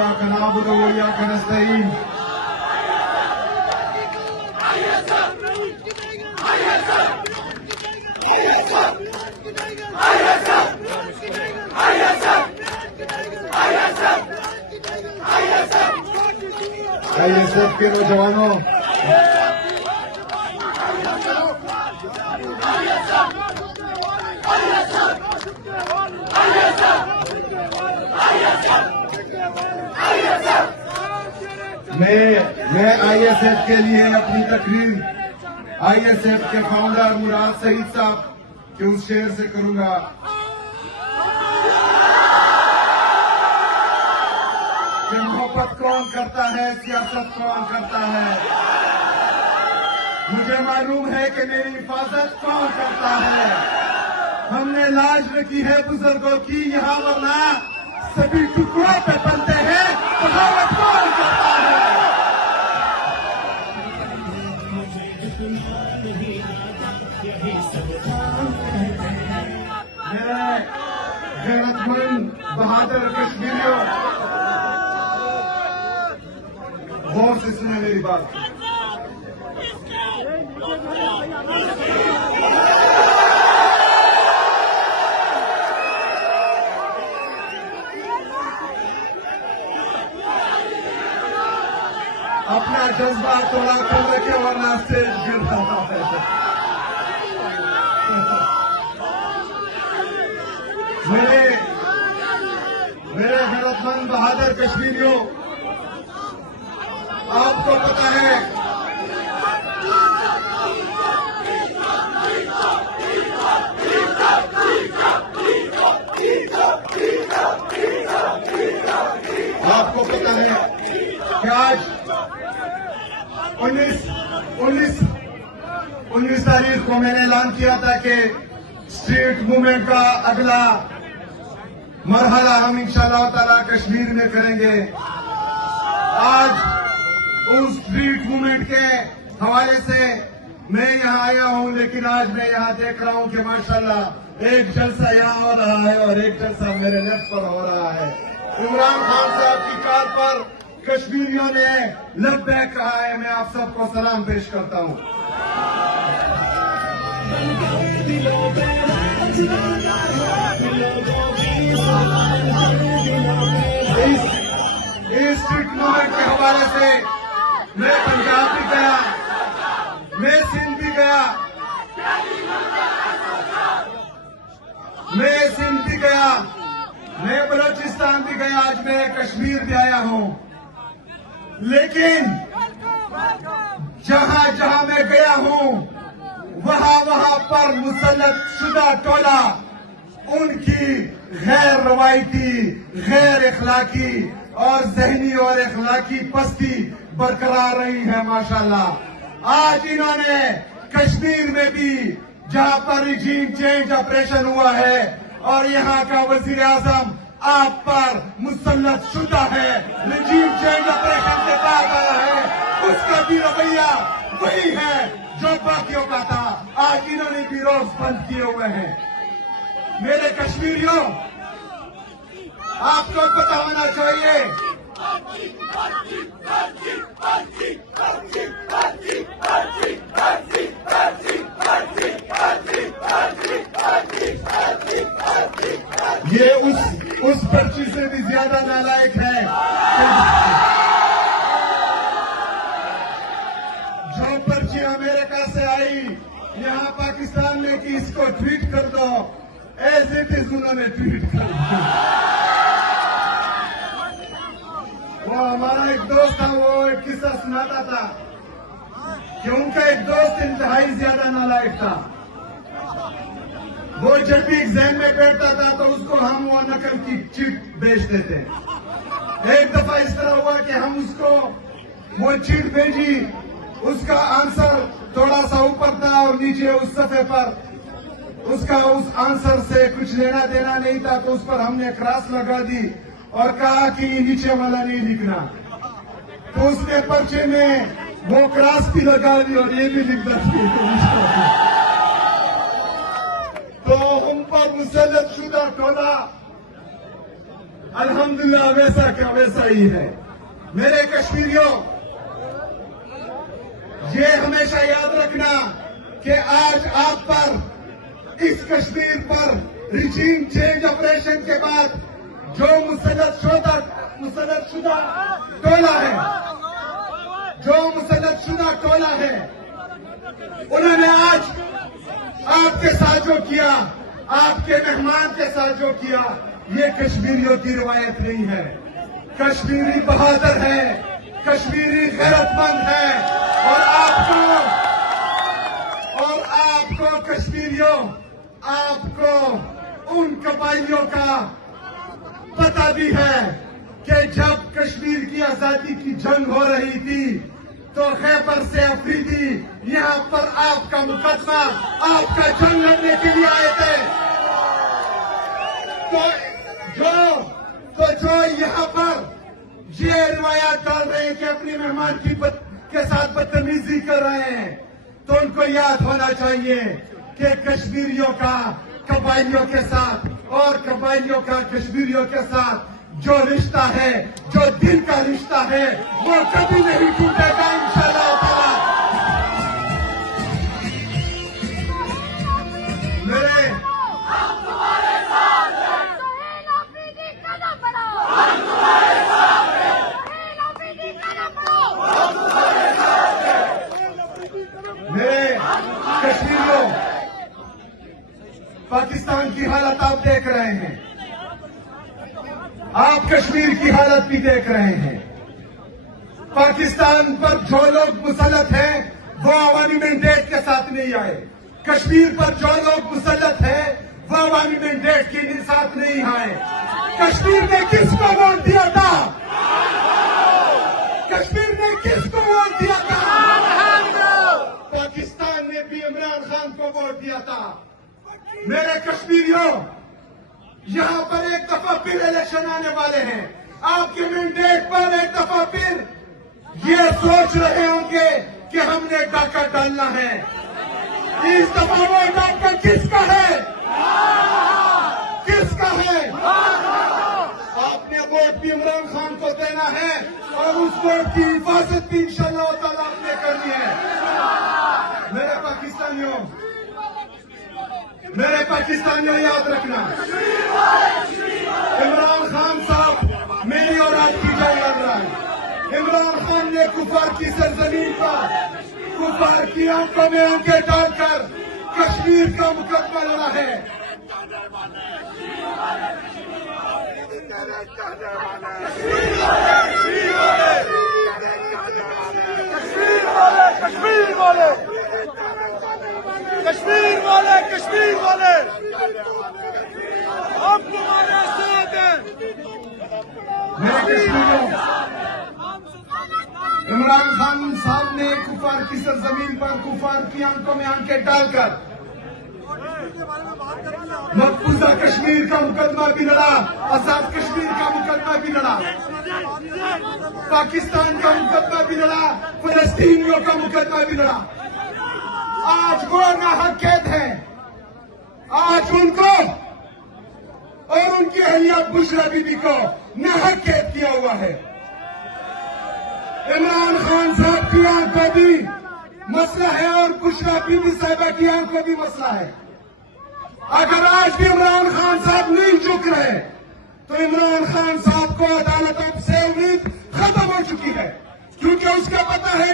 इय्याका नअबुदु व इय्याका नस्तईन। आईएसएफ के नौजवानों, मैं आईएसएफ के लिए अपनी तकरीर आईएसएफ के फाउंडर मुराद सईद साहब के उस शेर से करूंगा। कि मोहब्बत कौन करता है, सियासत कौन करता है। मुझे मालूम है कि मेरी हिफाजत कौन करता है। हमने लाज रखी है बुजुर्गों की यहाँ, वरना सभी टुकड़ों पे बनते हैं। बगावत कौन करता है। मेरे गैरतमंद बहादुर कश्मीरियों, गौर से सुने मेरी बात। अपना जज्बा थोड़ा कम रखे वरना स्टेज गिर रहा है। मेरे गैरतमंद बहादुर कश्मीरियों, आपको पता है कि आज 19 तारीख को मैंने ऐलान किया था कि स्ट्रीट मूवमेंट का अगला मरहला हम इंशाअल्लाह ताला कश्मीर में करेंगे। आज उस स्ट्रीट मूवमेंट के हवाले से मैं यहाँ आया हूँ, लेकिन आज मैं यहाँ देख रहा हूँ कि माशाल्लाह एक जलसा यहाँ हो रहा है और एक जलसा मेरे लेफ्ट पर हो रहा है। इमरान खान साहब की कार पर कश्मीरियों ने लब्बैक कहा है। मैं आप सबको सलाम पेश करता हूँ। इस स्ट्रीट मूवमेंट के हवाले से मैं पंजाब भी गया, मैं सिंध भी गया, मैं बलोचिस्तान भी गया, आज मैं कश्मीर भी आया हूँ। लेकिन जहाँ जहाँ मैं गया हूँ वहाँ पर मुसल्लत शुदा टोला उनकी गैर रवायती, गैर इखलाकी और जहनी और इखलाकी पस्ती बरकरार रही है माशाल्लाह। आज इन्होंने कश्मीर में भी, जहाँ पर रिजीम चेंज ऑपरेशन हुआ है और यहाँ का वजीर आजम आप पर मुसल्लत शुदा है, रिजीम चेंज ऑपरेशन के बाद आया है, उसका भी रवैया वही है जो बाकियों का था। आज इन्होंने भी रोज बंद किए हुए हैं। मेरे कश्मीरियों, आपको पता होना चाहिए ये उस पर्ची से भी ज्यादा नालायक है जो पर्ची अमेरिका से आई, यहाँ पाकिस्तान में कि इसको ट्वीट कर दो, एज इट इज उन्होंने ट्वीट कर दिया। वो हमारा एक दोस्त था, वो एक किस्सा सुनाता था कि उनका एक दोस्त इंतहाई ज्यादा नालायक था। वो जब भी एग्जाम में बैठता था तो उसको हम वो नकल की चीट बेच देते। एक दफा इस तरह हुआ कि हम उसको वो चीट भेजी, उसका आंसर थोड़ा सा ऊपर था और नीचे उस सफे पर उसका उस आंसर से कुछ लेना देना नहीं था, तो उस पर हमने क्रॉस लगा दी और कहा कि नीचे वाला नहीं लिखना। तो उसने पर्चे में वो क्रॉस भी लगा दी और ये भी लिख दी। तो उन पर मुसल्लत शुदा टोला अल्हम्दुलिल्लाह वैसा का वैसा ही है। मेरे कश्मीरियों, ये हमेशा याद रखना कि आज आप पर, इस कश्मीर पर रिजीम चेंज ऑपरेशन के बाद जो मुसल्लत शुदा टोला है, उन्होंने आज आपके साथ जो किया, आपके मेहमान के साथ जो किया, ये कश्मीरियों की रिवायत नहीं है। कश्मीरी बहादुर है, कश्मीरी गैरतमंद है, और आपको कश्मीरियों, आपको उन कबाइलियों का पता भी है कि जब कश्मीर की आजादी की जंग हो रही थी तो खैबर से अफरीदी यहाँ पर आपका मुकदमा, आपका जंग लड़ने के लिए आए थे। तो जो यहाँ पर ये रिवायत डाल रहे हैं कि अपने मेहमान के साथ बदतमीजी कर रहे हैं, तो उनको याद होना चाहिए कि कश्मीरियों का कबाइलियों के साथ और कबाइलियों का कश्मीरियों के साथ जो रिश्ता है, जो दिल का रिश्ता है, वो कभी नहीं टूटेगा इंशाअल्लाह ताला। मेरे तुम्हारे साथ हैं, सुहेल आफरीदी कदम बढ़ाओ, हम तुम्हारे साथ हैं, सुहेल आफरीदी कदम बढ़ाओ, हम तुम्हारे साथ हैं। मेरे कश्मीरियों, पाकिस्तान की हालत आप देख रहे हैं, आप कश्मीर की हालत भी देख रहे हैं। पाकिस्तान पर जो लोग मुसल्लत हैं वो अवामी मैंडेट के साथ नहीं आए। कश्मीर पर जो लोग मुसल्लत हैं वो अवामी मैंडेट के साथ नहीं आए। कश्मीर ने किसको वोट दिया था? कश्मीर ने किसको वोट दिया था? पाकिस्तान ने भी इमरान खान को वोट दिया था। मेरे कश्मीरियों, यहाँ पर एक दफा फिर इलेक्शन आने वाले हैं। आपके मैंडेट पर एक दफा फिर ये सोच रहे होंगे कि हमने डाका डालना है। इस दफा वोट आपका किसका है? किसका है? आपने वोट भी इमरान खान को देना है और उस वोट की हिफाजत भी इंशाअल्लाह ताला आपने करनी है। मेरे पाकिस्तानियों याद रखना, इमरान खान साहब मेरी और आपकी जंग लड़ रहा है। इमरान खान ने कुफार की सरजमीन पर, कुफार की आंखों में आंखें डालकर कश्मीर का मुकदमा लड़ा है। कश्मीर वाले हम तुम्हारे साथ हैं। मेरे कश्मीरियों, इमरान खान साहब ने कुफार की सरजमीन पर, कुफार की आंखों में आंखें डालकर मकबूजा कश्मीर का मुकदमा भी लड़ा, आजाद कश्मीर का मुकदमा भी लड़ा, पाकिस्तान का मुकदमा भी लड़ा, फलस्तीनियों का मुकदमा भी लड़ा। आज वो नाहक कैद है। आज उनको और उनकी अहलिया बुशरा बीबी को नाहक कैद किया हुआ है। इमरान खान साहब की आंख को भी मसला है और बुशरा बीबी साहिबा की आंख को भी मसला है। अगर आज भी इमरान खान साहब नहीं झुक रहे तो इमरान खान साहब को अदालत से उम्मीद खत्म हो चुकी है, क्योंकि उसको पता है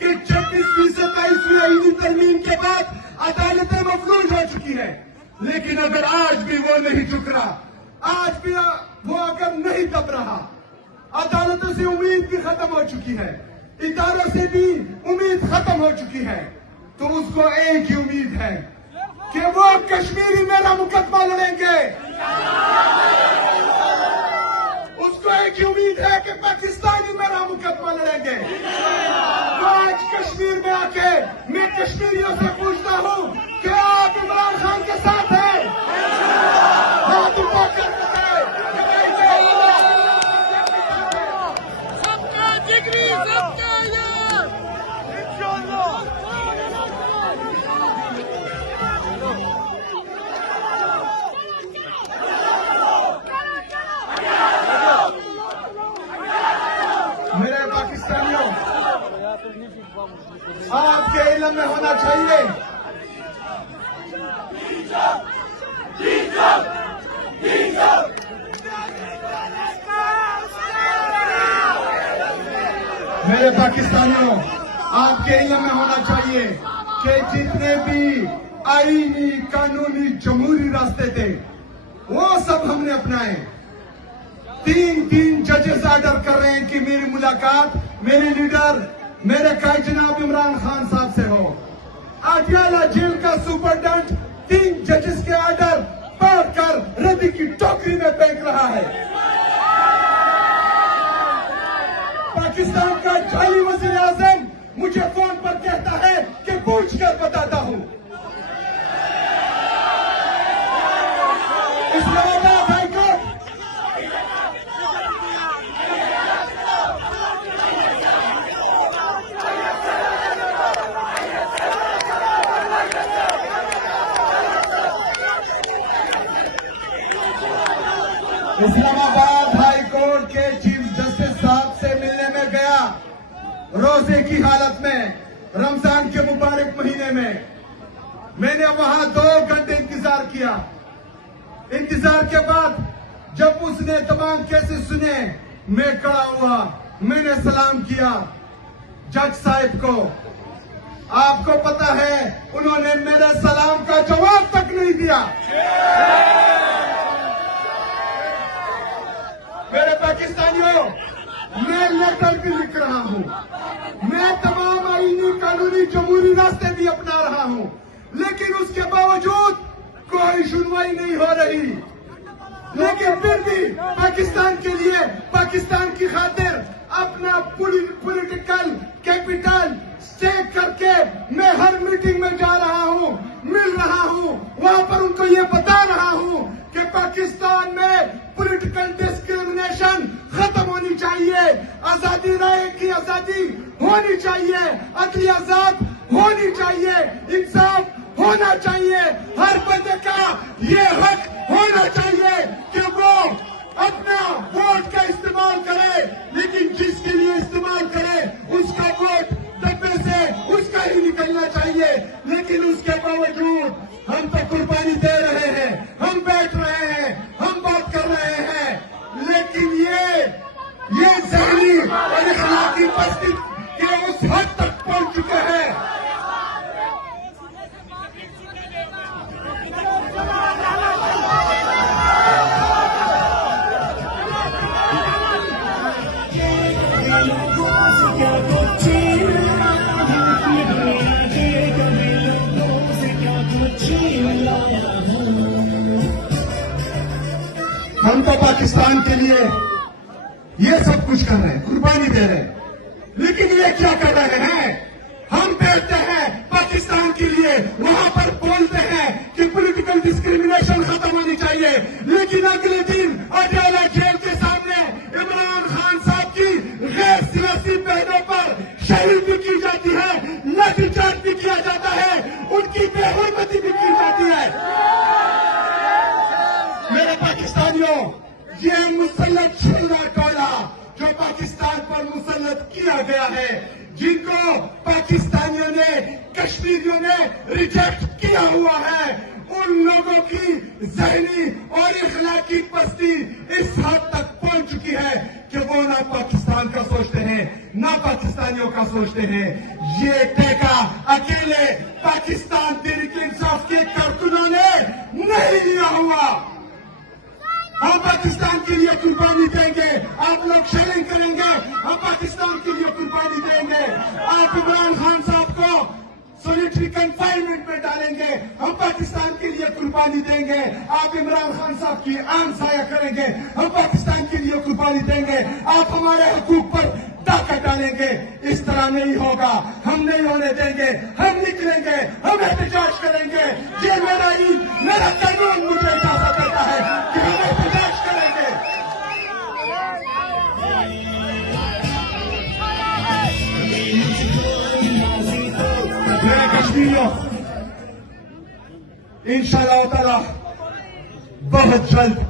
कि 36वीं 27वीं आईनी तरमीम के बाद अदालतें मफलूज हो चुकी है। लेकिन अगर आज भी वो नहीं झुक रहा, आज भी वो अगर नहीं दब रहा, अदालतों से उम्मीद भी खत्म हो चुकी है, इदारों से भी उम्मीद खत्म हो चुकी है, तो उसको एक ही उम्मीद है कि वो कश्मीरी मेरा मुकदमा लड़ेंगे। उसको एक ही उम्मीद है कि पाकिस्तानी मेरा मुकदमा लड़ेंगे। तो आज कश्मीर में आके मैं कश्मीरियों से पूछता हूँ कि आप इमरान खान के साथ हैं? हाथ उठाकर सबका जिगरी सबका यार इंशाअल्लाह। आपके इल्म में होना चाहिए। मेरे पाकिस्तानियों, आपके इल्म में होना चाहिए कि जितने भी आईनी कानूनी जमहूरी रास्ते थे वो सब हमने अपनाए। तीन जजेस ऑर्डर कर रहे हैं कि मेरी मुलाकात मेरे लीडर मेरे कायद जनाब इमरान खान साहब से हो। आटियाला जेल का सुपरडेंट 3 जजेस के ऑर्डर पढ़कर रद्दी की टोकरी में फेंक रहा है। पाकिस्तान का जाली वज़ीर आज़म मुझे फोन पर कहता है कि पूछ कर बताता हूं। इस्लामाबाद हाईकोर्ट इस्लामाबाद हाईकोर्ट के चीफ जस्टिस साहब से मिलने में गया। रोजे की हालत में, रमजान के मुबारक महीने में मैंने वहां 2 घंटे इंतजार किया। इंतजार के बाद जब उसने तमाम केसेस सुने, मैं खड़ा हुआ, मैंने सलाम किया जज साहब को। आपको पता है उन्होंने मेरे सलाम का जवाब तक नहीं दिया। मेरे पाकिस्तानियों, मैं लेटर भी लिख रहा हूं, मैं तमाम आईनी कानूनी जमहूरी रास्ते भी अपना रहा हूं, लेकिन उसके बावजूद कोई सुनवाई नहीं हो रही। लेकिन फिर भी पाकिस्तान के लिए, पाकिस्तान की खातिर अपना पॉलिटिकल कैपिटल स्टेक करके मैं हर मीटिंग में जा रहा हूं, मिल रहा हूं, वहां पर उनको ये बता रहा हूं कि पाकिस्तान में पॉलिटिकल डिस्क्रिमिनेशन खत्म होनी चाहिए, आजादी राय की आजादी होनी चाहिए, अदली आजाद होनी चाहिए, इंसाफ होना चाहिए, हर बंदे का ये हक होना चाहिए कि वो अपना वोट का इस्तेमाल करे, लेकिन जिसके लिए इस्तेमाल करे उसका वोट डब्बे से उसका ही निकलना चाहिए। लेकिन उसके बावजूद हम तो कुर्बानी दे रहे हैं, हम बैठ रहे हैं, हम बात कर रहे हैं, लेकिन ये ज़हनी और इखलाकी पस्ती के उस हद तक पहुंच चुके हैं। हम तो पाकिस्तान के लिए ये सब कुछ कर रहे हैं, कुर्बानी दे रहे हैं, लेकिन ये क्या कर रहे हैं? हम बैठते हैं पाकिस्तान के लिए, वहां पर बोलते हैं कि पॉलिटिकल डिस्क्रिमिनेशन खत्म होनी चाहिए, लेकिन अगले दिन अटाला जेल के सामने इमरान खान साहब की गैर सियासी बहनों पर शहीद भी की जाती है, लाठीचार्ज भी किया जाता है, उनकी बेहुरमती भी की जाती है। मेरे पाकिस्तानियों, ये मुसल्लत शिल्ला टोला जो पाकिस्तान पर मुसल्लत किया गया है, जिनको पाकिस्तानियों ने, कश्मीरियों ने रिजेक्ट किया हुआ है, उन लोगों की ज़हनी और इखलाकी पस्ती इस हद तक पहुंच चुकी है कि वो ना पाकिस्तान का सोचते हैं, ना पाकिस्तानियों का सोचते हैं। ये ठेका अकेले पाकिस्तान तहरीक इंसाफ के कारकुनों ने नहीं लिया हुआ। हम पाकिस्तान के लिए कुर्बानी देंगे, आप लोग शेयरिंग करेंगे, हम पाकिस्तान के लिए कुर्बानी देंगे। आप इमरान खान साहब को सॉलिटरी कंफाइनमेंट में डालेंगे, हम पाकिस्तान के लिए कुर्बानी देंगे। आप इमरान खान साहब की आम साया करेंगे, हम पाकिस्तान के लिए कुर्बानी देंगे। आप हमारे हुकूक पर डाका डालेंगे, इस तरह नहीं होगा, हम नहीं होने देंगे, हम निकलेंगे, हम एहतजाज करेंगे। ये मेरा कानून मुझे इजाजत देता है कि हम एहतजाज करेंगे। मेरे कश्मीरियों, इंशाअल्लाह ताला बहुत जल्द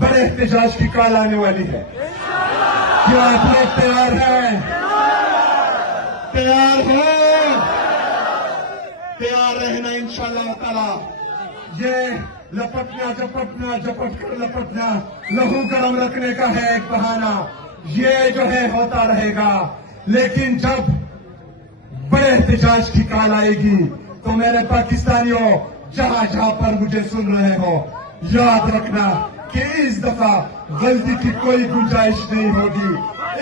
बड़े एहतजाज की कॉल आने वाली है। क्या आप लोग तैयार हैं? तैयार हो? तैयार रहना इंशाल्लाह ताला। ये लपटना झपटना झपट कर लपटना लहू गर्म रखने का है एक बहाना। ये जो है होता रहेगा, लेकिन जब बड़े एहतजाज की काल आएगी तो मेरे पाकिस्तानियों जहां जहां पर मुझे सुन रहे हो, याद रखना कि इस दफा गलती की कोई गुंजाइश नहीं होगी।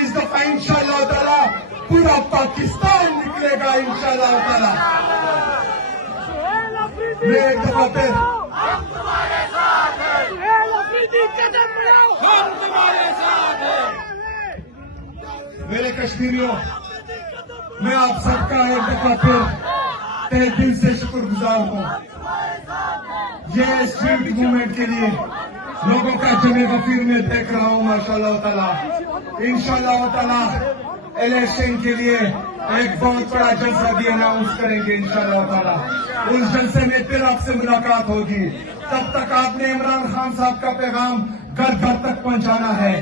इस दफा इंशाल्लाह ताला पूरा पाकिस्तान निकलेगा इंशाल्लाह ताला। मैं एक दफा फिर हम तुम्हारे साथ हैं। सुहेल अफरीदी कदम बढ़ाओ, हम तुम्हारे साथ हैं। मेरे कश्मीरियों, मैं आप सबका एक दफा फिर तहे दिल से शुक्रगुजार हूँ। ये स्ट्रीट मूवमेंट के लिए लोगों का जमे गफीर में देख रहा हूँ माशाल्लाह ताला। इंशाल्लाह ताला इलेक्शन के लिए एक बहुत बड़ा जलसा भी अनाउंस करेंगे इंशाल्लाह ताला। उस जलसे में फिर आपसे मुलाकात होगी। तब तक आपने इमरान खान साहब का पैगाम घर घर तक पहुंचाना है।